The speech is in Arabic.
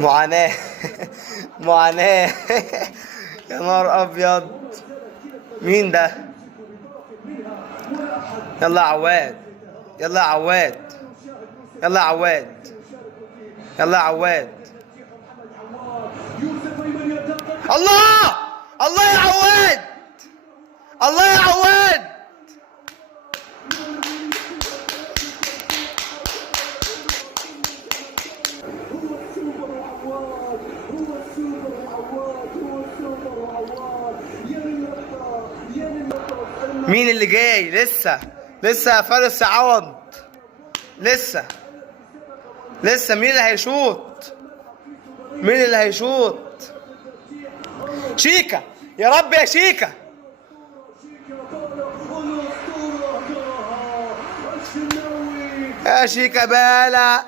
معاناة. معاناة. يا نهار ابيض، مين ده؟ يلا يا عواد، يلا يا عواد، يلا يا عواد، يلا يا عواد. الله، الله يا عواد، الله يا عواد. مين اللي جاي؟ لسه يا فارس يا عوض، لسه مين اللي هيشوط؟ مين اللي هيشوط؟ شيكا، يا رب يا شيكا. يا شيكا بالا.